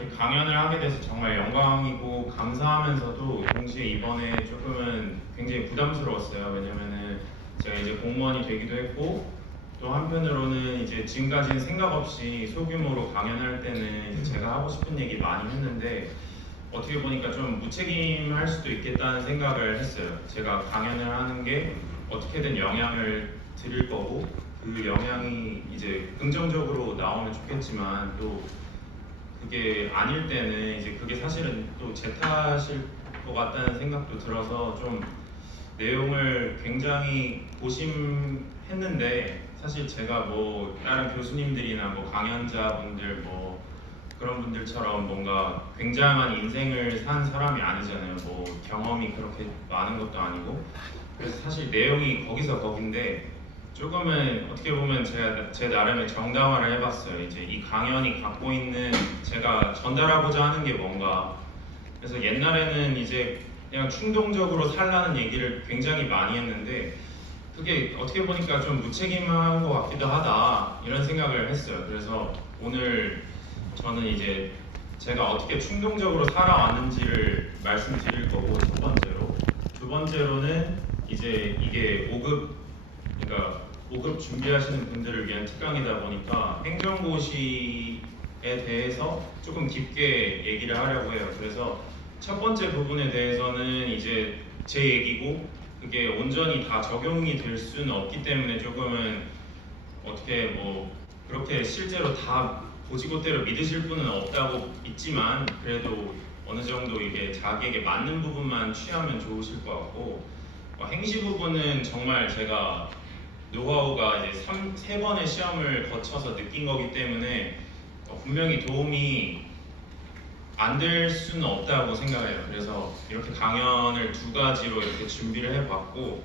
이렇게 강연을 하게 돼서 정말 영광이고 감사하면서도 동시에 이번에 조금은 굉장히 부담스러웠어요. 왜냐면은 제가 이제 공무원이 되기도 했고 또 한편으로는 이제 지금까지는 생각 없이 소규모로 강연할 때는 이제 제가 하고 싶은 얘기 많이 했는데 어떻게 보니까 좀 무책임할 수도 있겠다는 생각을 했어요. 제가 강연을 하는 게 어떻게든 영향을 드릴 거고 그 영향이 이제 긍정적으로 나오면 좋겠지만 또 그게 아닐 때는 이제 그게 사실은 또 제 탓일 것 같다는 생각도 들어서 좀 내용을 굉장히 고심했는데 사실 제가 뭐 다른 교수님들이나 뭐 강연자분들 뭐 그런 분들처럼 뭔가 굉장한 인생을 산 사람이 아니잖아요. 뭐 경험이 그렇게 많은 것도 아니고 그래서 사실 내용이 거기서 거긴데 조금은 어떻게 보면 제가 제 나름의 정당화를 해봤어요. 이제 이 강연이 갖고 있는 제가 전달하고자 하는 게 뭔가. 그래서 옛날에는 이제 그냥 충동적으로 살라는 얘기를 굉장히 많이 했는데 그게 어떻게 보니까 좀 무책임한 것 같기도 하다 이런 생각을 했어요. 그래서 오늘 저는 이제 제가 어떻게 충동적으로 살아왔는지를 말씀드릴 거고 첫 번째로 두 번째로는 이제 이게 5급 그러니까 5급 준비하시는 분들을 위한 특강이다 보니까 행정고시에 대해서 조금 깊게 얘기를 하려고 해요. 그래서 첫 번째 부분에 대해서는 이제 제 얘기고 그게 온전히 다 적용이 될 수는 없기 때문에 조금은 어떻게 뭐 그렇게 실제로 다 보지곳대로 믿으실 분은 없다고 있지만 그래도 어느 정도 이게 자기에게 맞는 부분만 취하면 좋으실 것 같고 행시 부분은 정말 제가 노하우가 이제 3번의 시험을 거쳐서 느낀 거기 때문에 분명히 도움이 안 될 수는 없다고 생각해요. 그래서 이렇게 강연을 두 가지로 이렇게 준비를 해봤고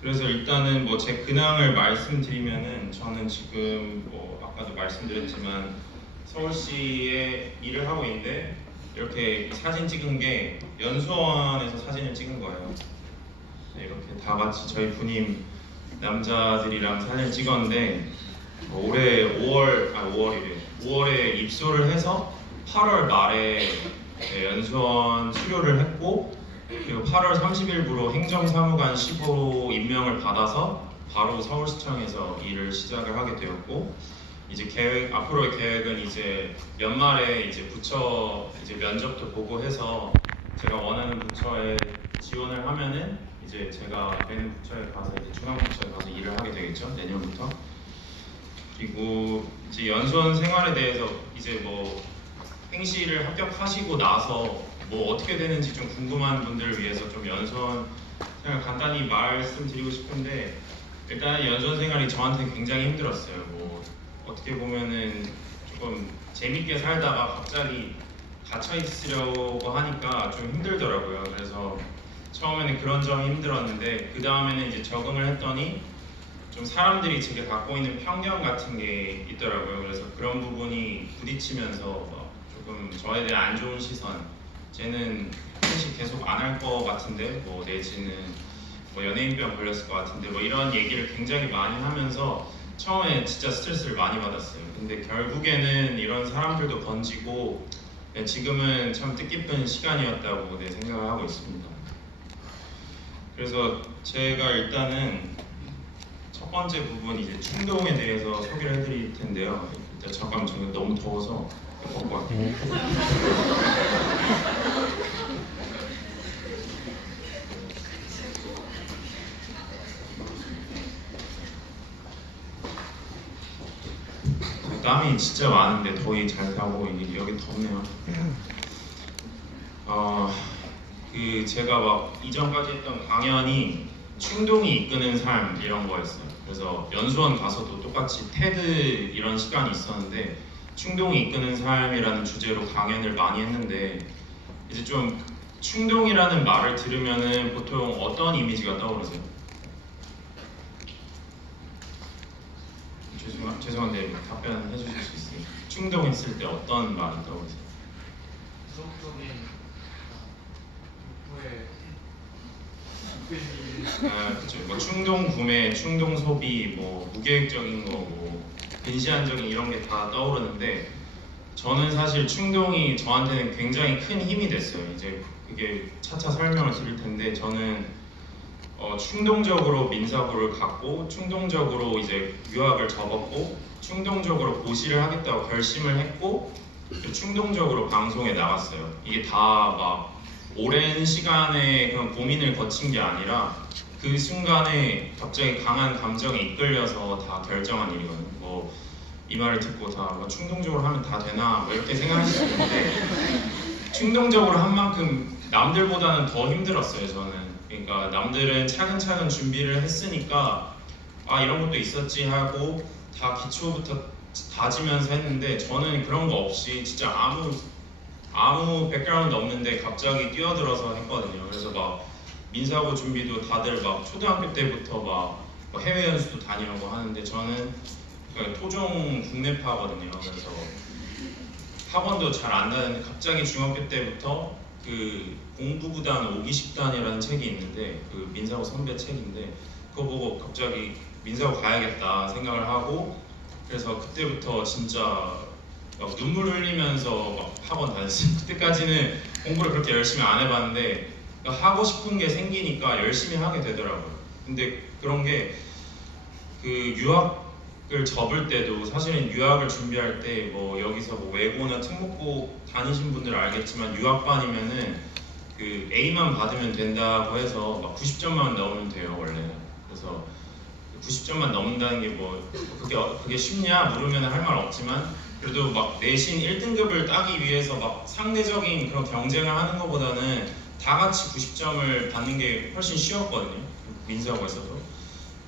그래서 일단은 뭐 제 근황을 말씀드리면은 저는 지금 뭐 아까도 말씀드렸지만 서울시에 일을 하고 있는데 이렇게 사진 찍은 게 연수원에서 사진을 찍은 거예요. 네, 이렇게 다 같이 저희 부님 남자들이랑 사진을 찍었는데 올해 5월에 입소를 해서 8월 말에 연수원 수료를 했고 그리고 8월 30일부로 행정사무관 15 임명을 받아서 바로 서울시청에서 일을 시작을 하게 되었고 이제 앞으로의 계획은 이제 연말에 이제 부처 이제 면접도 보고 해서 제가 원하는 부처에 지원을 하면은 이제 제가 되는 부처에 가서 이제 중앙부처에 가서 일을 하게 되겠죠, 내년부터. 그리고 이제 연수원 생활에 대해서 이제 뭐 행시를 합격하시고 나서 뭐 어떻게 되는지 좀 궁금한 분들을 위해서 좀 연수원 생활 간단히 말씀드리고 싶은데 일단 연수원 생활이 저한테 굉장히 힘들었어요. 뭐 어떻게 보면은 조금 재밌게 살다가 갑자기 갇혀 있으려고 하니까 좀 힘들더라고요. 그래서 처음에는 그런 점이 힘들었는데 그 다음에는 이제 적응을 했더니 좀 사람들이 제게 갖고 있는 편견 같은 게 있더라고요. 그래서 그런 부분이 부딪히면서 조금 저에 대한 안 좋은 시선, 쟤는 회식 계속 안 할 것 같은데, 뭐 내지는 뭐 연예인병 걸렸을 것 같은데, 뭐 이런 얘기를 굉장히 많이 하면서 처음에 진짜 스트레스를 많이 받았어요. 근데 결국에는 이런 사람들도 번지고 지금은 참 뜻깊은 시간이었다고 생각을 하고 있습니다. 그래서 제가 일단은 첫 번째 부분 이제 충동에 대해서 소개를 해드릴 텐데요. 일단 잠깐 저는 너무 더워서 벗고 갈게요. 땀이 진짜 많은데 더위 잘 타고 여기 덥네요. 그 제가 막 이전까지 했던 강연이 충동이 이끄는 삶 이런 거였어요. 그래서 연수원 가서도 똑같이 테드 이런 시간이 있었는데 충동이 이끄는 삶이라는 주제로 강연을 많이 했는데 이제 좀 충동이라는 말을 들으면은 보통 어떤 이미지가 떠오르세요? 죄송한데 답변해 주실 수 있어요? 충동했을 때 어떤 말이 떠오르세요? 구성적인 욕구에 그렇죠. 뭐 충동 구매, 충동 소비, 뭐 무계획적인 거, 뭐 근시안적인 이런 게 다 떠오르는데 저는 사실 충동이 저한테는 굉장히 큰 힘이 됐어요. 이제 그게 차차 설명을 드릴 텐데 저는 충동적으로 민사고를 갔고 충동적으로 이제 유학을 접었고 충동적으로 고시를 하겠다고 결심을 했고 충동적으로 방송에 나갔어요. 이게 다 막 오랜 시간의 그런 고민을 거친 게 아니라 그 순간에 갑자기 강한 감정에 이끌려서 다 결정한 일이거든요. 뭐 이 말을 듣고 다뭐 충동적으로 하면 다 되나 뭐 이렇게 생각하실 수 있는데 충동적으로 한 만큼 남들보다는 더 힘들었어요. 저는 그러니까 남들은 차근차근 준비를 했으니까 아 이런 것도 있었지 하고 다 기초부터 다지면서 했는데 저는 그런 거 없이 진짜 아무 백그라운드 없는데 갑자기 뛰어들어서 했거든요. 그래서 막 민사고 준비도 다들 막 초등학교 때부터 막뭐 해외 연수도 다니려고 하는데 저는 그러니까 토종 국내파거든요. 그래서 학원도 잘 안 다녔는데 갑자기 중학교 때부터 그 공부구단 5기10단이라는 책이 있는데 그 민사고 선배 책인데 그거 보고 갑자기 민사고 가야겠다 생각을 하고 그래서 그때부터 진짜 막 눈물 흘리면서 막 학원 다녔어요. 그때까지는 공부를 그렇게 열심히 안 해봤는데 그러니까 하고 싶은 게 생기니까 열심히 하게 되더라고요. 근데 그런 게 그 유학을 접을 때도 사실은 유학을 준비할 때 뭐 여기서 뭐 외고나 특목고 다니신 분들은 알겠지만 유학반이면은 그 A만 받으면 된다고 해서 막 90점만 넣으면 돼요 원래는. 그래서 90점만 넘는다는 게 뭐 그게 쉽냐 물으면 할 말 없지만 그래도 막 내신 1등급을 따기 위해서 막 상대적인 그런 경쟁을 하는 것보다는 다 같이 90점을 받는 게 훨씬 쉬웠거든요. 민사고에서도.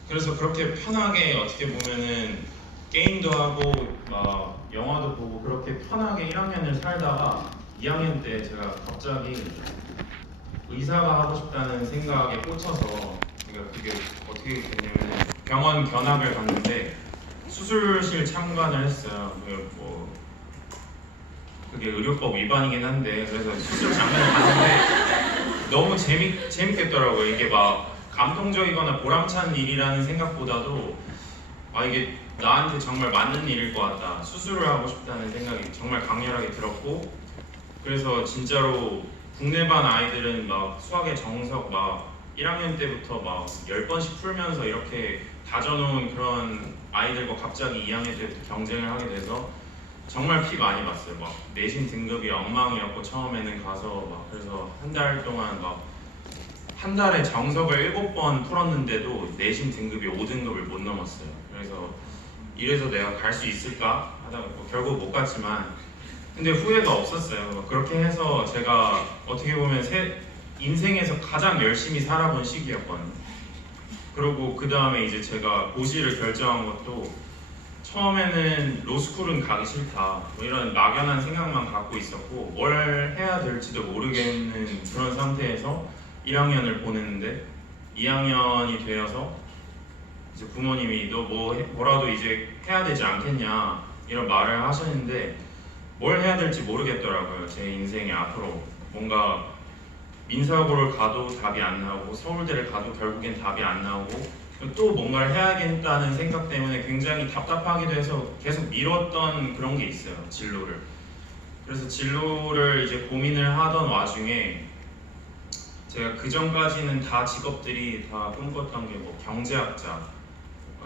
그래서 그렇게 편하게 어떻게 보면은 게임도 하고 막 영화도 보고 그렇게 편하게 1학년을 살다가 2학년 때 제가 갑자기 의사가 하고 싶다는 생각에 꽂혀서 그러니까 그게 어떻게 됐냐면 병원 견학을 갔는데 수술실 참관을 했어요. 뭐 그게 의료법 위반이긴 한데 그래서 수술 장면을 봤는데 너무 재밌겠더라고요. 이게 막 감동적이거나 보람찬 일이라는 생각보다도 아 이게 나한테 정말 맞는 일일 것 같다. 수술을 하고 싶다는 생각이 정말 강렬하게 들었고 그래서 진짜로 국내반 아이들은 막 수학의 정석 막 1학년 때부터 막 10번씩 풀면서 이렇게 다져놓은 그런 아이들과 갑자기 2학년 때부터 경쟁을 하게 돼서 정말 피 많이 봤어요. 막 내신 등급이 엉망이었고 처음에는 가서 막 그래서 한 달 동안 막 한 달에 정석을 7번 풀었는데도 내신 등급이 5등급을 못 넘었어요. 그래서 이래서 내가 갈 수 있을까 하다가 뭐 결국 못 갔지만 근데 후회가 없었어요. 그렇게 해서 제가 어떻게 보면 인생에서 가장 열심히 살아본 시기였거든요. 그리고 그 다음에 이제 제가 고시를 결정한 것도 처음에는 로스쿨은 가기 싫다 뭐 이런 막연한 생각만 갖고 있었고 뭘 해야 될지도 모르겠는 그런 상태에서 1학년을 보냈는데 2학년이 되어서 이제 부모님이 너 뭐라도 이제 해야 되지 않겠냐 이런 말을 하셨는데 뭘 해야 될지 모르겠더라고요. 제 인생에 앞으로 뭔가 민사고를 가도 답이 안 나오고 서울대를 가도 결국엔 답이 안 나오고 또 뭔가를 해야겠다는 생각 때문에 굉장히 답답하기도 해서 계속 미뤘던 그런 게 있어요. 진로를. 그래서 진로를 이제 고민을 하던 와중에 제가 그 전까지는 다 직업들이 다 꿈꿨던 게 뭐 경제학자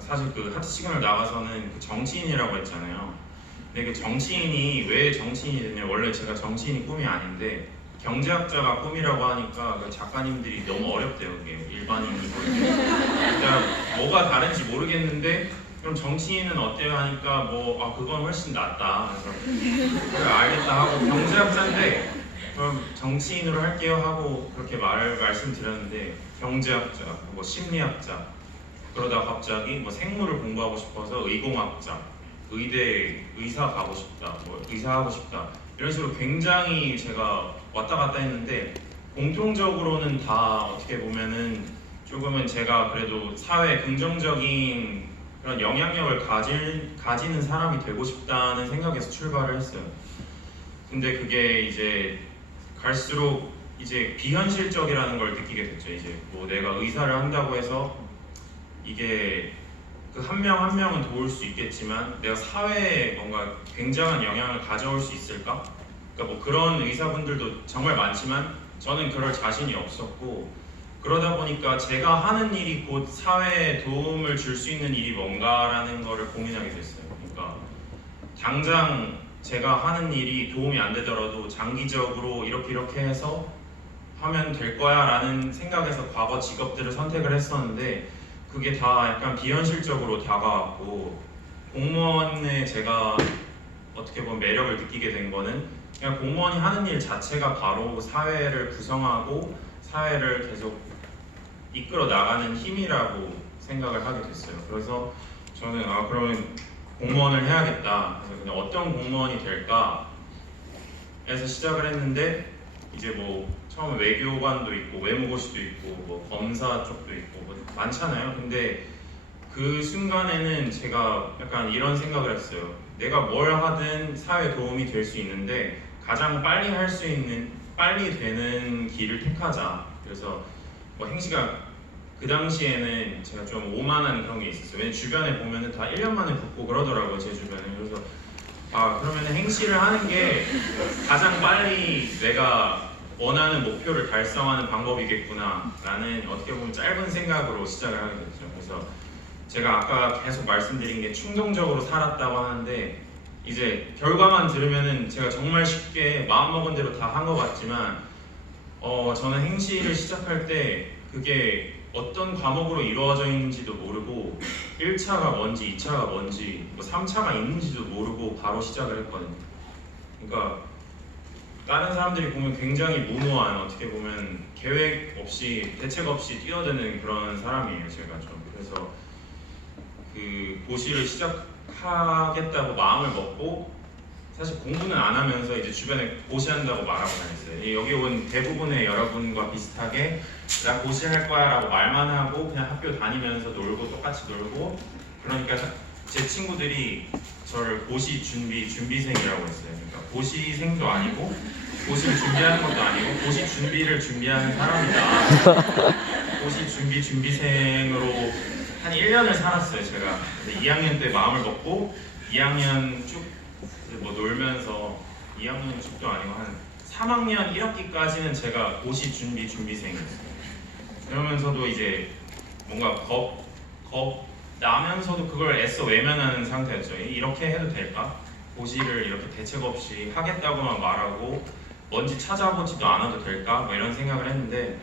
사실 그 하트 시그널 나가서는 그 정치인이라고 했잖아요. 근데 그 정치인이 왜 정치인이 됐냐 원래 제가 정치인이 꿈이 아닌데 경제학자가 꿈이라고 하니까 그 작가님들이 너무 어렵대요. 그게 일반인이 보이게. 그러니까 뭐가 다른지 모르겠는데 그럼 정치인은 어때요 하니까 뭐 그건 훨씬 낫다. 그래서 그래 알겠다 하고 경제학자인데 그럼 정치인으로 할게요 하고 그렇게 말씀드렸는데 경제학자, 뭐 심리학자 그러다 갑자기 뭐 생물을 공부하고 싶어서 의공학자, 의대 의사 가고 싶다, 뭐 의사 하고 싶다 이런 식으로 굉장히 제가 왔다 갔다 했는데 공통적으로는 다 어떻게 보면은 조금은 제가 그래도 사회에 긍정적인 그런 영향력을 가지는 사람이 되고 싶다는 생각에서 출발을 했어요. 근데 그게 이제 갈수록 이제 비현실적이라는 걸 느끼게 됐죠. 이제 뭐 내가 의사를 한다고 해서 이게 그 한 명 한 명은 도울 수 있겠지만 내가 사회에 뭔가 굉장한 영향을 가져올 수 있을까? 그러니까 뭐 그런 의사분들도 정말 많지만 저는 그럴 자신이 없었고, 그러다 보니까 제가 하는 일이 곧 사회에 도움을 줄 수 있는 일이 뭔가라는 거를 고민하게 됐어요. 그러니까 당장 제가 하는 일이 도움이 안 되더라도 장기적으로 이렇게 해서 하면 될 거야 라는 생각에서 과거 직업들을 선택을 했었는데, 그게 다 약간 비현실적으로 다가왔고, 공무원에 제가 어떻게 보면 매력을 느끼게 된 거는 그냥 공무원이 하는 일 자체가 바로 사회를 구성하고 사회를 계속 이끌어 나가는 힘이라고 생각을 하게 됐어요. 그래서 저는 그러면 공무원을 해야겠다. 그래서 그냥 어떤 공무원이 될까 해서 시작을 했는데, 이제 뭐 처음에 외교관도 있고 외무고시도 있고 뭐 검사 쪽도 있고 뭐 많잖아요. 근데 그 순간에는 제가 약간 이런 생각을 했어요. 내가 뭘 하든 사회에 도움이 될 수 있는데 가장 빨리 할 수 있는, 빨리 되는 길을 택하자. 그래서 뭐 행시가 그 당시에는 제가 좀 오만한 그런 게 있었어요. 왜냐면 주변에 보면은 다 1년 만에 붙고 그러더라고요, 제 주변에. 그래서 그러면 행시를 하는 게 가장 빨리 내가 원하는 목표를 달성하는 방법이겠구나 라는, 어떻게 보면 짧은 생각으로 시작을 하게 됐죠. 그래서 제가 아까 계속 말씀드린 게 충동적으로 살았다고 하는데, 이제 결과만 들으면은 제가 정말 쉽게 마음먹은 대로 다 한 것 같지만 저는 행시를 시작할 때 그게 어떤 과목으로 이루어져 있는지도 모르고 1차가 뭔지 2차가 뭔지 뭐 3차가 있는지도 모르고 바로 시작을 했거든요. 그러니까 다른 사람들이 보면 굉장히 무모한, 어떻게 보면 계획 없이 대책 없이 뛰어드는 그런 사람이에요, 제가 좀. 그래서 그 고시를 시작하겠다고 마음을 먹고, 사실 공부는 안 하면서 이제 주변에 고시한다고 말하고 다녔어요. 여기 온 대부분의 여러분과 비슷하게 나 고시할 거야 라고 말만 하고 그냥 학교 다니면서 놀고 똑같이 놀고, 그러니까 제 친구들이 저를 고시 준비생이라고 했어요. 그러니까 고시생도 아니고 고시를 준비하는 것도 아니고 고시 준비를 준비하는 사람이다. 고시 준비생으로 한 1년을 살았어요, 제가. 2학년 때 마음을 먹고 2학년 쭉 뭐 놀면서, 2학년 쭉도 아니고 한 3학년 1학기까지는 제가 고시 준비생이었어요. 그러면서도 이제 뭔가 겁 나면서도 그걸 애써 외면하는 상태였죠. 이렇게 해도 될까? 고시를 이렇게 대책 없이 하겠다고만 말하고 뭔지 찾아보지도 않아도 될까? 뭐 이런 생각을 했는데,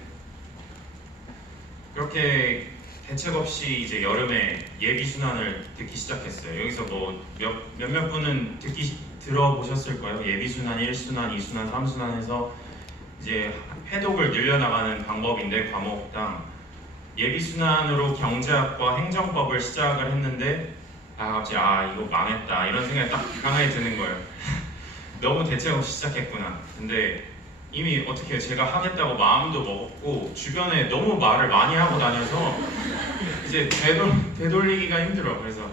그렇게 대책 없이 이제 여름에 예비 순환을 듣기 시작했어요. 여기서 뭐 몇몇 분은 들어보셨을 거예요. 예비 순환, 1순환, 2순환, 3순환 해서 이제 회독을 늘려나가는 방법인데, 과목당 예비 순환으로 경제학과 행정법을 시작을 했는데 갑자기 이거 망했다 이런 생각이 딱 강하게 드는 거예요. 너무 대책 없이 시작했구나. 근데 이미 어떻게 제가 하겠다고 마음도 먹었고 주변에 너무 말을 많이 하고 다녀서 이제 되돌리기가 힘들어. 그래서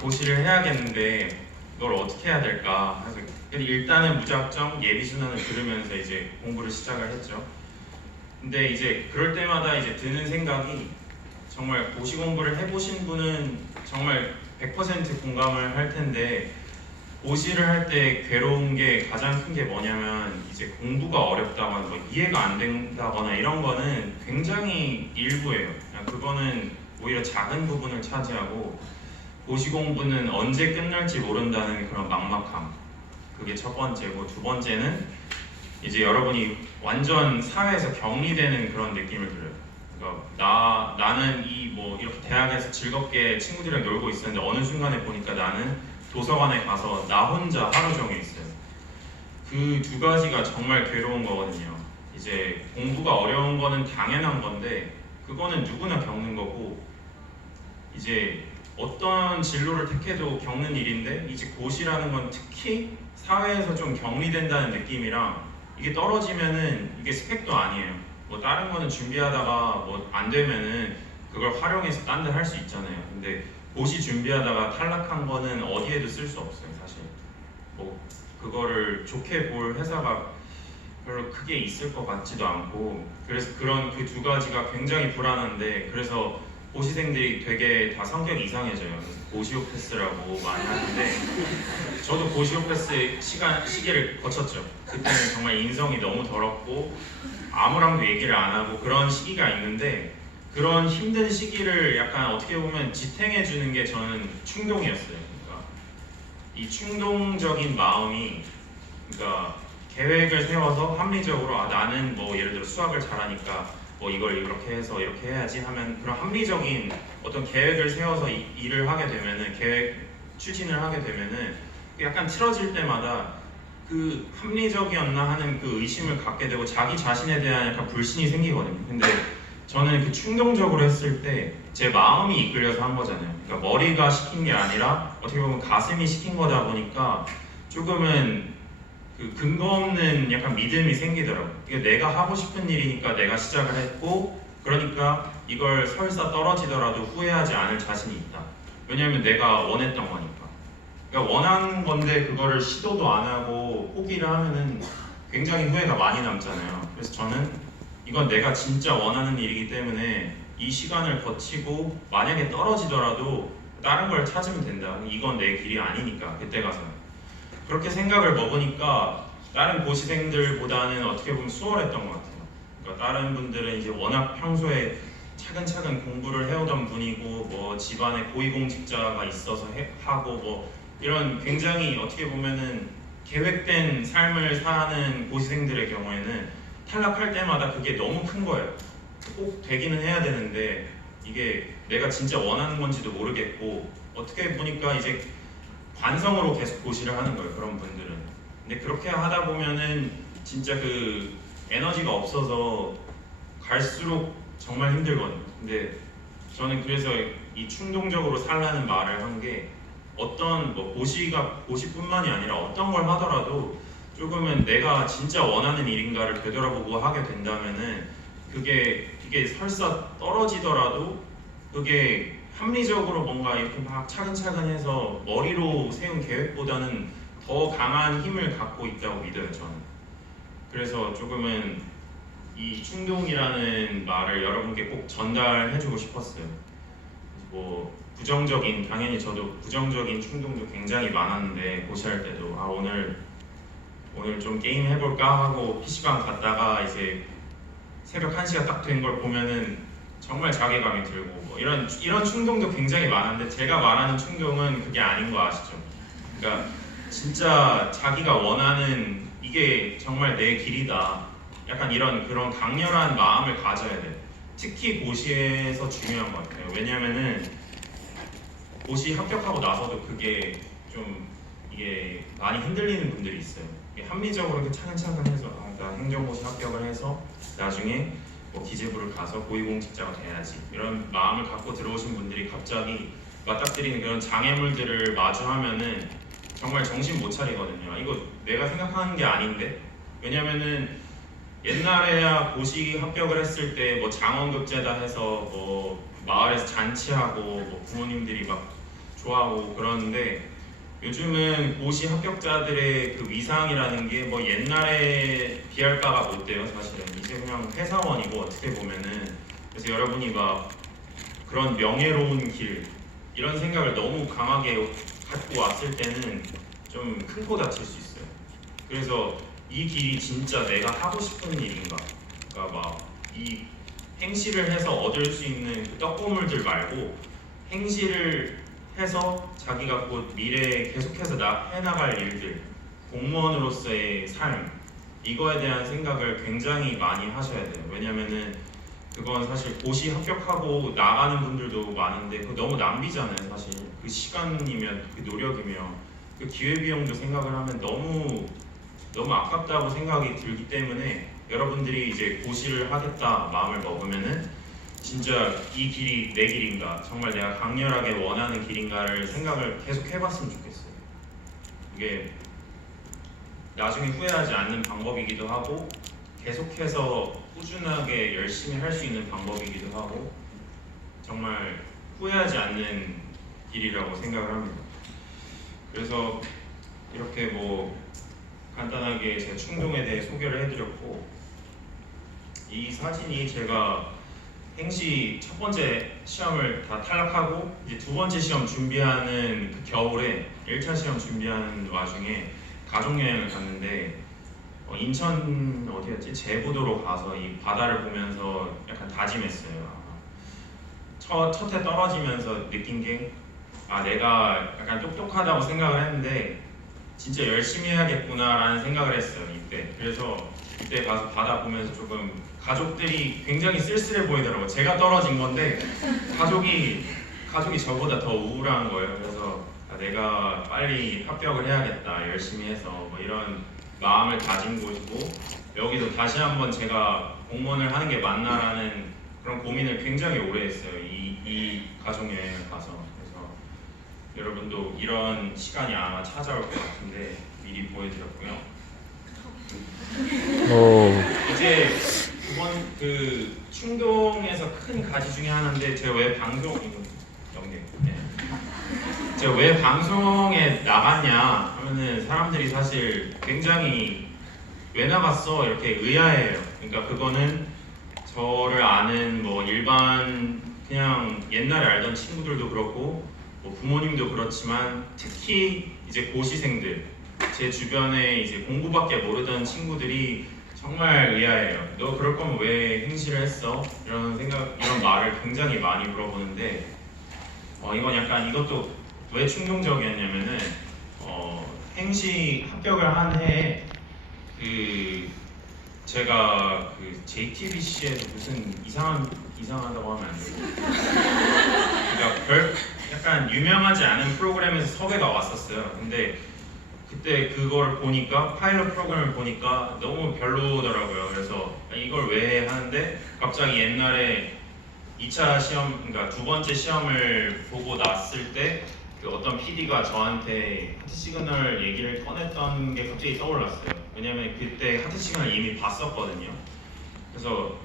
고시를 해야겠는데 이걸 어떻게 해야 될까. 그래서 일단은 무작정 예비순환을 들으면서 이제 공부를 시작을 했죠. 근데 이제 그럴 때마다 이제 드는 생각이, 정말 고시 공부를 해보신 분은 정말 100% 공감을 할 텐데, 고시를 할 때 괴로운 게 가장 큰 게 뭐냐면 이제 공부가 어렵다거나 뭐 이해가 안 된다거나 이런 거는 굉장히 일부예요. 그냥 그거는 오히려 작은 부분을 차지하고, 고시 공부는 언제 끝날지 모른다는 그런 막막함, 그게 첫 번째고, 두 번째는 이제 여러분이 완전 사회에서 격리되는 그런 느낌을 들어요. 그러니까 나는 뭐 이렇게 대학에서 즐겁게 친구들이랑 놀고 있었는데 어느 순간에 보니까 나는 도서관에 가서 나 혼자 하루 종일 있어요. 그 두 가지가 정말 괴로운 거거든요. 이제 공부가 어려운 거는 당연한 건데 그거는 누구나 겪는 거고, 이제 어떤 진로를 택해도 겪는 일인데, 이제 고시라는 건 특히 사회에서 좀 격리된다는 느낌이랑, 이게 떨어지면은 이게 스펙도 아니에요. 뭐 다른 거는 준비하다가 뭐 안 되면은 그걸 활용해서 딴 데 할 수 있잖아요. 근데 고시 준비하다가 탈락한 거는 어디에도 쓸 수 없어요, 사실. 뭐 그거를 좋게 볼 회사가 별로 크게 있을 것 같지도 않고, 그래서 그런 그 두 가지가 굉장히 불안한데, 그래서 고시생들이 되게 다 성격이 이상해져요. 그래서 고시오 패스라고 많이 하는데 저도 고시오 패스 시기를 거쳤죠. 그때는 정말 인성이 너무 더럽고 아무랑도 얘기를 안 하고 그런 시기가 있는데 그런 힘든 시기를 약간 어떻게 보면 지탱해 주는 게 저는 충동이었어요. 그러니까 이 충동적인 마음이 그러니까 계획을 세워서 합리적으로 나는 뭐 예를 들어 수학을 잘하니까 뭐 이걸 이렇게 해서 이렇게 해야지 하면 그런 합리적인 어떤 계획을 세워서 일을 하게 되면은 계획 추진을 하게 되면은 약간 틀어질 때마다 그 합리적이었나 하는 그 의심을 갖게 되고 자기 자신에 대한 약간 불신이 생기거든요. 근데 저는 그 충동적으로 했을 때 제 마음이 이끌려서 한 거잖아요. 그러니까 머리가 시킨 게 아니라 어떻게 보면 가슴이 시킨 거다 보니까 조금은 그 근거 없는 약간 믿음이 생기더라고요. 이게 내가 하고 싶은 일이니까 내가 시작을 했고 그러니까 이걸 설사 떨어지더라도 후회하지 않을 자신이 있다. 왜냐하면 내가 원했던 거니까. 그러니까 원한 건데 그거를 시도도 안 하고 포기를 하면은 굉장히 후회가 많이 남잖아요. 그래서 저는 이건 내가 진짜 원하는 일이기 때문에 이 시간을 거치고 만약에 떨어지더라도 다른 걸 찾으면 된다. 이건 내 길이 아니니까 그때 가서는. 그렇게 생각을 먹으니까 다른 고시생들보다는 어떻게 보면 수월했던 것 같아요. 그러니까 다른 분들은 이제 워낙 평소에 차근차근 공부를 해오던 분이고 뭐 집안에 고위공직자가 있어서 하고 뭐 이런 굉장히 어떻게 보면은 계획된 삶을 사는 고시생들의 경우에는 탈락할 때마다 그게 너무 큰 거예요. 꼭 되기는 해야 되는데 이게 내가 진짜 원하는 건지도 모르겠고 어떻게 보니까 이제 관성으로 계속 고시를 하는 거예요. 그런 분들은. 근데 그렇게 하다 보면은 진짜 그 에너지가 없어서 갈수록 정말 힘들거든요. 근데 저는 그래서 이 충동적으로 살라는 말을 한 게 어떤 뭐 고시뿐만이 아니라 어떤 걸 하더라도 조금은 내가 진짜 원하는 일인가를 되돌아보고 하게 된다면은 이게 설사 떨어지더라도 그게 합리적으로 뭔가 이렇게 막 차근차근 해서 머리로 세운 계획보다는 더 강한 힘을 갖고 있다고 믿어요, 저는. 그래서 조금은 이 충동이라는 말을 여러분께 꼭 전달해주고 싶었어요. 뭐 당연히 저도 부정적인 충동도 굉장히 많았는데 고시할 때도 오늘 좀 게임 해볼까 하고 PC방 갔다가 이제 새벽 1시가 딱 된 걸 보면은 정말 자괴감이 들고 뭐 이런 충동도 굉장히 많은데 제가 말하는 충동은 그게 아닌 거 아시죠? 그러니까 진짜 자기가 원하는 이게 정말 내 길이다. 약간 그런 강렬한 마음을 가져야 돼. 특히 고시에서 중요한 것 같아요. 왜냐면은 고시 합격하고 나서도 그게 좀 이게 많이 흔들리는 분들이 있어요. 이게 합리적으로 이렇게 차근차근 해서 나 행정고시 합격을 해서 나중에 뭐 기재부를 가서 고위공직자가 돼야지 이런 마음을 갖고 들어오신 분들이 갑자기 맞닥뜨리는 그런 장애물들을 마주하면은 정말 정신 못 차리거든요. 이거 내가 생각하는 게 아닌데 왜냐면은 옛날에야 고시 합격을 했을 때 뭐 장원급제다 해서 뭐 마을에서 잔치하고 뭐 부모님들이 막 좋아하고 그러는데 요즘은 고시 합격자들의 그 위상이라는 게 뭐 옛날에 비할 바가 못 돼요. 사실은 이제 그냥 회사원이고 어떻게 보면은 그래서 여러분이 막 그런 명예로운 길 이런 생각을 너무 강하게 갖고 왔을 때는 좀 큰 코 다칠 수 있어요. 그래서 이 길이 진짜 내가 하고 싶은 일인가? 그러니까 막 이 행시를 해서 얻을 수 있는 그 떡고물들 말고 행시를 해서 자기가 곧 미래에 계속해서 해나갈 일들, 공무원으로서의 삶 이거에 대한 생각을 굉장히 많이 하셔야 돼요. 왜냐면은 그건 사실 고시 합격하고 나가는 분들도 많은데 그거 너무 낭비잖아요. 사실 그 시간이면 그 노력이면 그 기회비용도 생각을 하면 너무 아깝다고 생각이 들기 때문에 여러분들이 이제 고시를 하겠다 마음을 먹으면은 진짜 이 길이 내 길인가 정말 내가 강렬하게 원하는 길인가를 생각을 계속 해봤으면 좋겠어요. 이게 나중에 후회하지 않는 방법이기도 하고 계속해서 꾸준하게 열심히 할 수 있는 방법이기도 하고 정말 후회하지 않는 길이라고 생각을 합니다. 그래서 이렇게 뭐 간단하게 제 충동에 대해 소개를 해드렸고 이 사진이 제가 행시 첫 번째 시험을 다 탈락하고 이제 두 번째 시험 준비하는 그 겨울에 1차 시험 준비하는 와중에 가족 여행을 갔는데 인천 어디였지? 제부도로 가서 이 바다를 보면서 약간 다짐했어요. 첫해 떨어지면서 느낀 게 내가 약간 똑똑하다고 생각을 했는데 진짜 열심히 해야겠구나라는 생각을 했어요 이때. 그래서 이때 가서 바다 보면서 조금 가족들이 굉장히 쓸쓸해 보이더라고요. 제가 떨어진 건데 가족이 저보다 더 우울한 거예요. 그래서 내가 빨리 합격을 해야겠다 열심히 해서 뭐 이런 마음을 다진 곳이고, 여기도 다시 한번 제가 공무원을 하는 게 맞나라는 그런 고민을 굉장히 오래 했어요. 이 가족 여행을 가서. 그래서 여러분도 이런 시간이 아마 찾아올 것 같은데 미리 보여드렸고요. 이제 이번 그 충동에서 큰 가지 중에 하나인데 제가 왜 방송 제가 왜 방송에 나갔냐 하면은 사람들이 사실 굉장히 왜 나갔어 이렇게 의아해요. 그러니까 그거는 저를 아는 뭐 일반 그냥 옛날에 알던 친구들도 그렇고 뭐 부모님도 그렇지만 특히 이제 고시생들, 제 주변에 이제 공부밖에 모르던 친구들이 정말 의아해요. 너 그럴 거면 왜 행시를 했어? 이런 말을 굉장히 많이 물어보는데 이건 약간 이것도 왜 충동적이었냐면은 행시 합격을 한 해에 제가 그 JTBC에서 무슨 이상하다고 하면 안 되고 그러니까 약간 유명하지 않은 프로그램에서 섭외가 왔었어요. 근데 그때 그걸 보니까 파일럿 프로그램을 보니까 너무 별로더라고요. 그래서 이걸 왜 하는데 갑자기 옛날에 2차 시험, 그러니까 두 번째 시험을 보고 났을 때 그 어떤 PD가 저한테 하트 시그널 얘기를 꺼냈던 게 갑자기 떠올랐어요. 왜냐면 그때 하트 시그널 이미 봤었거든요. 그래서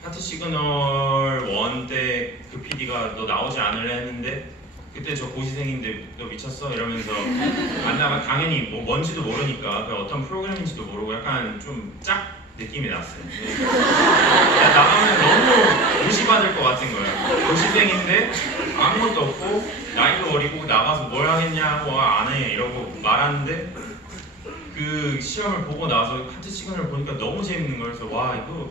하트 시그널 1 때 그 PD가 너 나오지 않을래 했는데 그때 저 고시생인데 너 미쳤어? 이러면서 안 나가. 당연히 뭐 뭔지도 모르니까 그 어떤 프로그램인지도 모르고 약간 좀 짝 느낌이 났어요. 나가면 너무 무시받을 것 같은 거예요. 고시생인데 아무것도 없고 나이도 어리고 나가서 뭘 하겠냐고 안 해 이러고 말하는데 그 시험을 보고 나서 하트 시그널을 보니까 너무 재밌는 거예요. 그래서 와 이거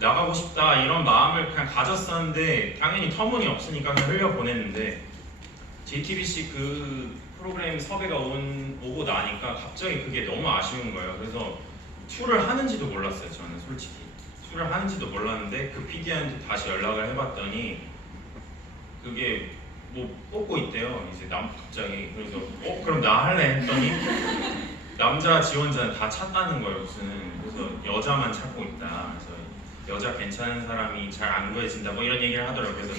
나가고 싶다 이런 마음을 그냥 가졌었는데 당연히 터무니 없으니까 그냥 흘려보냈는데 JTBC 그 프로그램 섭외가 오고 나니까 갑자기 그게 너무 아쉬운 거예요. 그래서 툴을 하는지도 몰랐어요. 저는 솔직히 툴을 하는지도 몰랐는데 그 PD한테 다시 연락을 해봤더니 그게 뭐 뽑고 있대요. 이제 갑자기. 그래서 그럼 나 할래 했더니 남자 지원자는 다 찼다는 거예요. 무슨. 그래서 여자만 찾고 있다. 그래서 여자 괜찮은 사람이 잘 안 구해진다 뭐 이런 얘기를 하더라고요. 그래서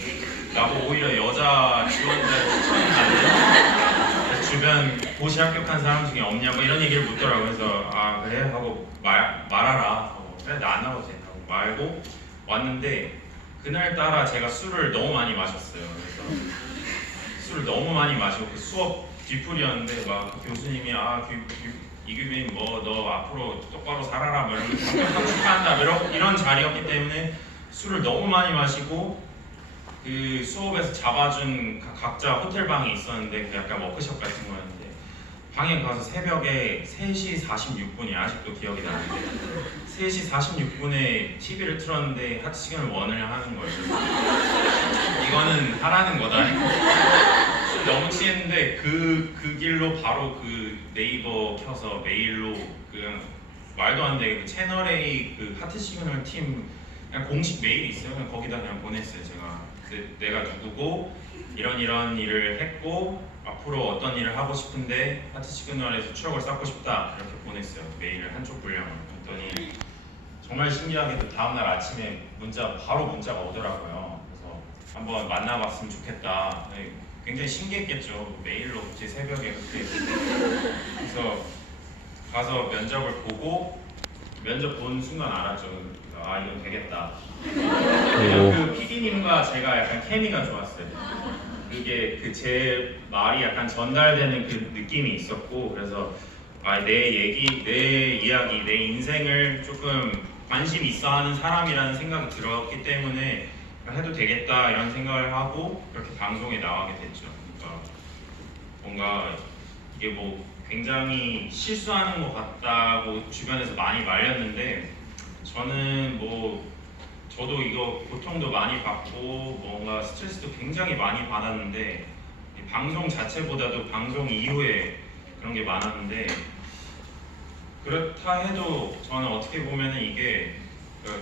나보고 오히려 여자 지원자를 추천한다는 주변 고시 합격한 사람 중에 없냐고 이런 얘기를 묻더라고요. 그래서 그래 하고 말하라. 그래 나 안 나오지 하고 말고 왔는데 그날따라 제가 술을 너무 많이 마셨어요. 그래서 술을 너무 많이 마시고 그 수업 뒤풀이었는데 막 그 교수님이 이규빈 뭐 너 앞으로 똑바로 살아라 뭐 이러면서 합격 축하한다 이런 자리였기 때문에 술을 너무 많이 마시고 그 수업에서 잡아준 각자 호텔 방이 있었는데 그 약간 워크숍 같은 거였는데 방에 가서 새벽에 3시 46분이 아직도 기억이 나는데 3시 46분에 TV를 틀었는데 하트 시그널 1을 하는 거예요. 이거는 하라는 거다. 너무 취했는데 그 길로 바로 그 네이버 켜서 메일로 그냥 말도 안 되게 그 채널 A 그 하트 시그널 팀 그냥 공식 메일이 있어요. 그냥 거기다 그냥 보냈어요. 제가 내가 누구고 이런 일을 했고 앞으로 어떤 일을 하고 싶은데 하트 시그널에서 추억을 쌓고 싶다 이렇게 보냈어요. 메일을 한쪽 분량을. 그랬더니 정말 신기하게도 다음날 아침에 바로 문자가 오더라고요. 그래서 한번 만나봤으면 좋겠다. 굉장히 신기했겠죠. 메일로 제 새벽에 그때. 그래서 가서 면접을 보고 면접 본 순간 알았죠. 이건 되겠다. 그 PD님과 제가 약간 케미가 좋았어요. 그게 제 말이 약간 전달되는 그 느낌이 있었고 그래서 내 얘기, 내 이야기, 내 인생을 조금 관심 있어하는 사람이라는 생각이 들었기 때문에 해도 되겠다 이런 생각을 하고 이렇게 방송에 나가게 됐죠. 그러니까 뭔가 이게 뭐 굉장히 실수하는 것 같다고 주변에서 많이 말렸는데 저는 뭐 저도 이거 고통도 많이 받고 뭔가 스트레스도 굉장히 많이 받았는데 이 방송 자체보다도 방송 이후에 그런 게 많았는데 그렇다 해도 저는 어떻게 보면은 이게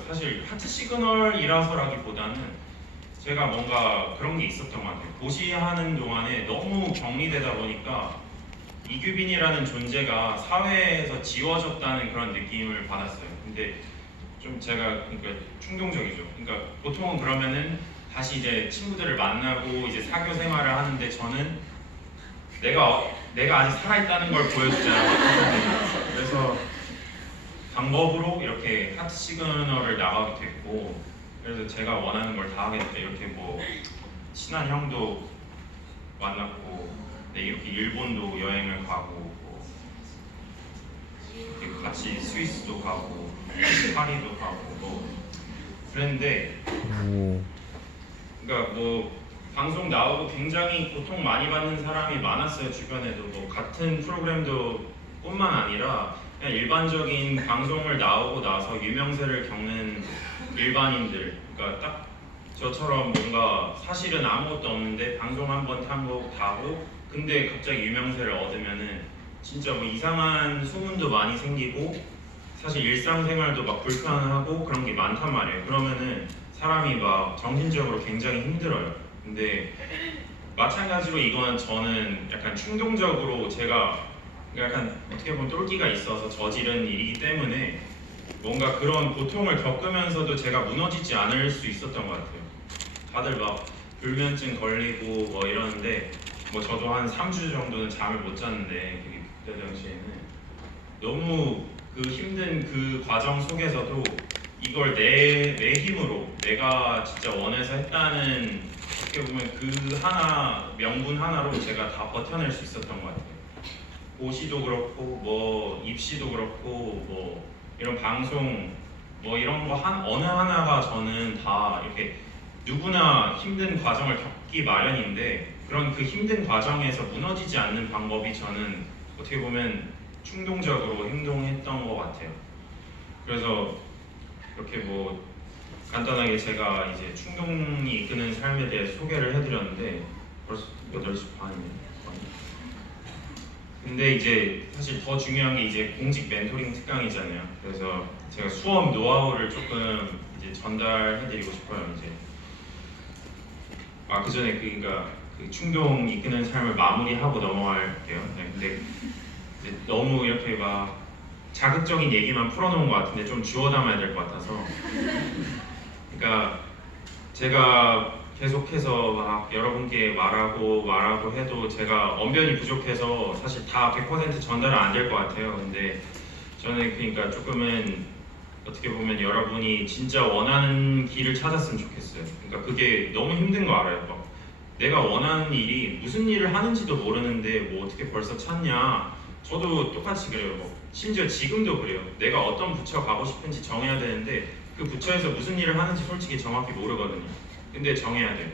사실 하트 시그널이라서라기보다는 제가 뭔가 그런 게 있었던 것 같아요. 고시하는 동안에 너무 격리되다 보니까 이규빈이라는 존재가 사회에서 지워졌다는 그런 느낌을 받았어요. 근데 좀 제가 그러니까 충동적이죠. 그러니까 보통은 그러면은 다시 이제 친구들을 만나고 이제 사교 생활을 하는데 저는 내가 아직 살아있다는 걸 보여주잖아요. 그래서 방법으로 이렇게 하트 시그널을 나가게 됐고 그래서 제가 원하는 걸 다 하겠다. 이렇게 뭐 친한 형도 만났고 네, 이렇게 일본도 여행을 가고 뭐 이렇게 같이 스위스도 가고 파리도 가고 뭐 그랬는데 그러니까 뭐 방송 나오고 굉장히 고통 많이 받는 사람이 많았어요. 주변에도 뭐 같은 프로그램도 뿐만 아니라 그냥 일반적인 방송을 나오고 나서 유명세를 겪는 일반인들 그러니까 딱 저처럼 뭔가 사실은 아무것도 없는데 방송 한번 타고 근데 갑자기 유명세를 얻으면은 진짜 뭐 이상한 소문도 많이 생기고 사실 일상생활도 막 불편하고 그런 게 많단 말이에요. 그러면은 사람이 막 정신적으로 굉장히 힘들어요. 근데 마찬가지로 이건 저는 약간 충동적으로 제가 약간 어떻게 보면 똘끼가 있어서 저지른 일이기 때문에 뭔가 그런 고통을 겪으면서도 제가 무너지지 않을 수 있었던 것 같아요. 다들 막 불면증 걸리고 뭐 이러는데 뭐 저도 한 3주 정도는 잠을 못 잤는데 그때 당시에는 너무 그 힘든 그 과정 속에서도 이걸 내 힘으로 내가 진짜 원해서 했다는 어떻게 보면 그 하나 명분 하나로 제가 다 버텨낼 수 있었던 것 같아요. 고시도 그렇고 뭐 입시도 그렇고 뭐 이런 방송 뭐 이런 거 어느 하나가 저는 다 이렇게 누구나 힘든 과정을 겪기 마련인데 그런 그 힘든 과정에서 무너지지 않는 방법이 저는 어떻게 보면 충동적으로 행동했던 것 같아요. 그래서 이렇게 뭐 간단하게 제가 이제 충동이 이끄는 삶에 대해 소개를 해드렸는데 벌써 8시 반이네요. 근데 이제 사실 더 중요한 게 이제 공직 멘토링 특강이잖아요. 그래서 제가 수업 노하우를 조금 이제 전달해드리고 싶어요. 이제 그 전에 그러니까 그 충동 이끄는 삶을 마무리하고 넘어갈게요. 네, 근데 이제 너무 이렇게 막 자극적인 얘기만 풀어놓은 것 같은데 좀 주워 담아야 될 것 같아서 그러니까 제가 계속해서 막 여러분께 말하고 해도 제가 언변이 부족해서 사실 다 100% 전달은 안 될 것 같아요. 근데 저는 그러니까 조금은 어떻게 보면 여러분이 진짜 원하는 길을 찾았으면 좋겠어요. 그러니까 그게 너무 힘든 거 알아요. 막 내가 원하는 일이 무슨 일을 하는지도 모르는데 뭐 어떻게 벌써 찾냐. 저도 똑같이 그래요. 뭐 심지어 지금도 그래요. 내가 어떤 부처 가고 싶은지 정해야 되는데 그 부처에서 무슨 일을 하는지 솔직히 정확히 모르거든요. 근데 정해야 돼요.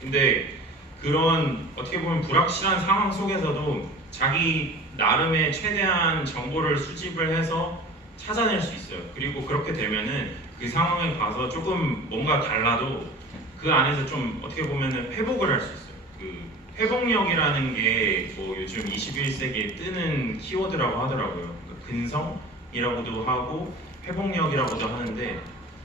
근데 그런 어떻게 보면 불확실한 상황 속에서도 자기 나름의 최대한 정보를 수집을 해서 찾아낼 수 있어요. 그리고 그렇게 되면은 그 상황에 가서 조금 뭔가 달라도 그 안에서 좀 어떻게 보면은 회복을 할 수 있어요. 그 회복력이라는 게 뭐 요즘 21세기에 뜨는 키워드라고 하더라고요. 그러니까 근성이라고도 하고 회복력이라고도 하는데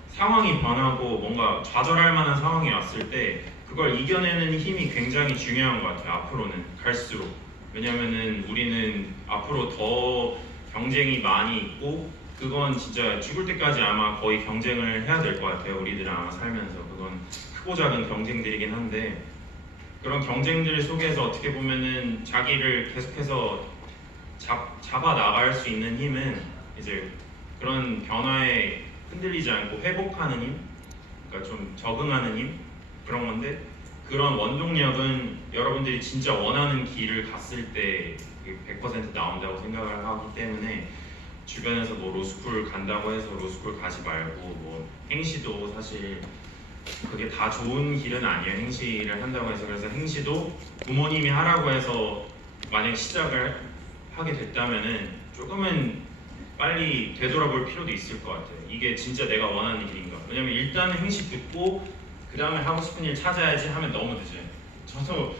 상황이 변하고 뭔가 좌절할 만한 상황이 왔을 때 그걸 이겨내는 힘이 굉장히 중요한 것 같아요. 앞으로는 갈수록. 왜냐면은 우리는 앞으로 더 경쟁이 많이 있고 그건 진짜 죽을 때까지 아마 거의 경쟁을 해야 될 것 같아요. 우리들 아마 살면서 그건 크고 작은 경쟁들이긴 한데 그런 경쟁들 속에서 어떻게 보면은 자기를 계속해서 잡아 나갈 수 있는 힘은 이제 그런 변화에 흔들리지 않고 회복하는 힘, 그러니까 좀 적응하는 힘 그런 건데 그런 원동력은 여러분들이 진짜 원하는 길을 갔을 때 100% 나온다고 생각을 하기 때문에 주변에서 뭐 로스쿨 간다고 해서 로스쿨 가지 말고 뭐 행시도 사실 그게 다 좋은 길은 아니에요. 행시를 한다고 해서. 그래서 행시도 부모님이 하라고 해서 만약 시작을 하게 됐다면은 조금은 빨리 되돌아볼 필요도 있을 것 같아요. 이게 진짜 내가 원하는 길인가? 왜냐면 일단은 행시 듣고 그 다음에 하고 싶은 일 찾아야지 하면 너무 늦어요. 저도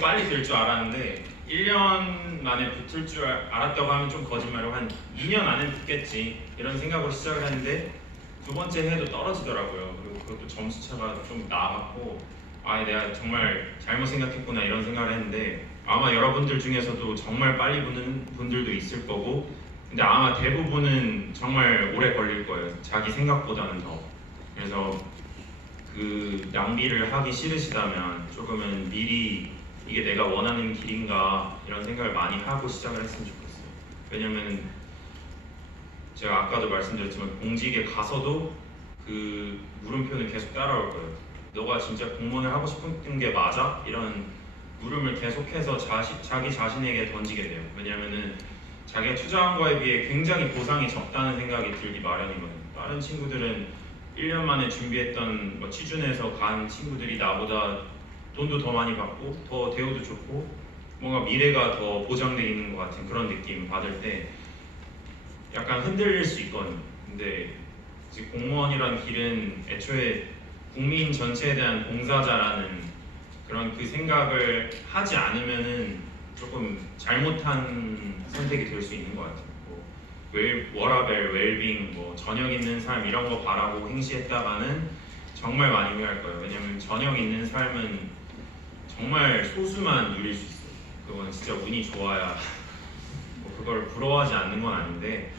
빨리 될 줄 알았는데 1년 만에 붙을 줄 알았다고 하면 좀 거짓말이고 한 2년 안에 붙겠지 이런 생각으로 시작을 했는데 두 번째 해도 떨어지더라고요. 그리고 그것도 점수차가 좀 나갔고 내가 정말 잘못 생각했구나 이런 생각을 했는데 아마 여러분들 중에서도 정말 빨리 붙는 분들도 있을 거고 근데 아마 대부분은 정말 오래 걸릴 거예요. 자기 생각보다는 더. 그래서 그 낭비를 하기 싫으시다면 조금은 미리 이게 내가 원하는 길인가 이런 생각을 많이 하고 시작을 했으면 좋겠어요. 왜냐면 제가 아까도 말씀드렸지만 공직에 가서도 그 물음표는 계속 따라올 거예요. 너가 진짜 공무원을 하고 싶은 게 맞아? 이런 물음을 계속해서 자기 자신에게 던지게 돼요. 왜냐면은 자기가 투자한 거에 비해 굉장히 보상이 적다는 생각이 들기 마련이거든요. 다른 친구들은 1년 만에 준비했던 취준해서 간 친구들이 나보다 돈도 더 많이 받고 더 대우도 좋고 뭔가 미래가 더 보장되어 있는 것 같은 그런 느낌 받을 때 약간 흔들릴 수 있거든요. 근데 이제 공무원이라는 길은 애초에 국민 전체에 대한 봉사자라는 그런 그 생각을 하지 않으면은 조금 잘못한 선택이 될 수 있는 것 같아요. 워라벨, 웰빙, 저녁 있는 삶 이런 거 바라고 행시했다가는 정말 많이 후회할 거예요. 왜냐면 저녁 있는 삶은 정말 소수만 누릴 수 있어요. 그건 진짜 운이 좋아야 그걸 부러워하지 않는 건 아닌데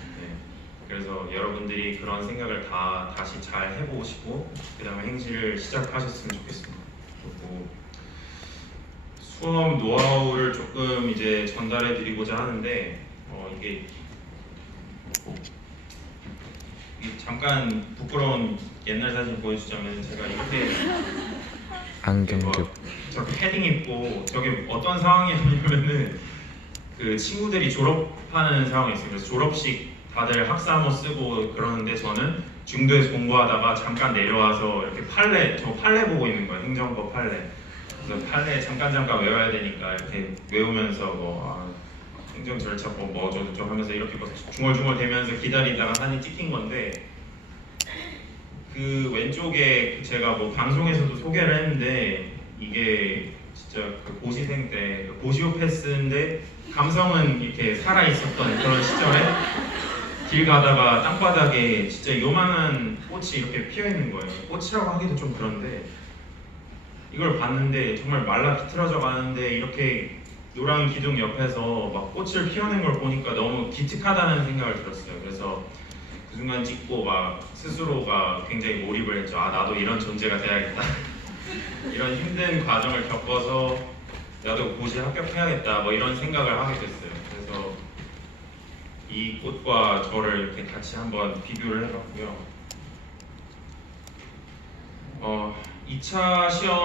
그래서 여러분들이 그런 생각을 다시 잘 해보시고 그 다음에 행시를 시작하셨으면 좋겠습니다. 그리고 수업 노하우를 조금 이제 전달해 드리고자 하는데 이게 잠깐 부끄러운 옛날 사진 보여주자면 제가 이렇게 안경교 저 패딩 입고 저게 어떤 상황이었냐면은 그 친구들이 졸업하는 상황이 있어요. 그래서 졸업식 다들 학사모 쓰고 그러는데 저는 중도에서 공부하다가 잠깐 내려와서 이렇게 저 판례 보고 있는 거예요. 행정법 판례. 그래서 판례 잠깐 외워야 되니까 이렇게 외우면서 행정 절차법 어쩌고저쩌고 하면서 이렇게 중얼중얼 대면서 기다리다가 사진 찍힌 건데 그 왼쪽에 제가 방송에서도 소개를 했는데 이게 진짜 그 고시생 때 고시오 패스인데 감성은 이렇게 살아 있었던 그런 시절에 길 가다가 땅바닥에 진짜 요만한 꽃이 이렇게 피어 있는 거예요. 꽃이라고 하기도 좀 그런데 이걸 봤는데 정말 말라 비틀어져 가는데 이렇게 노란 기둥 옆에서 막 꽃을 피워낸 걸 보니까 너무 기특하다는 생각을 들었어요. 그래서 그 순간 찍고 막 스스로가 굉장히 몰입을 했죠. 나도 이런 존재가 돼야겠다. 이런 힘든 과정을 겪어서 나도 고시 합격해야겠다. 이런 생각을 하게 됐어요. 그래서 이 꽃과 저를 이렇게 같이 한번 비교를 해봤고요. 2차 시험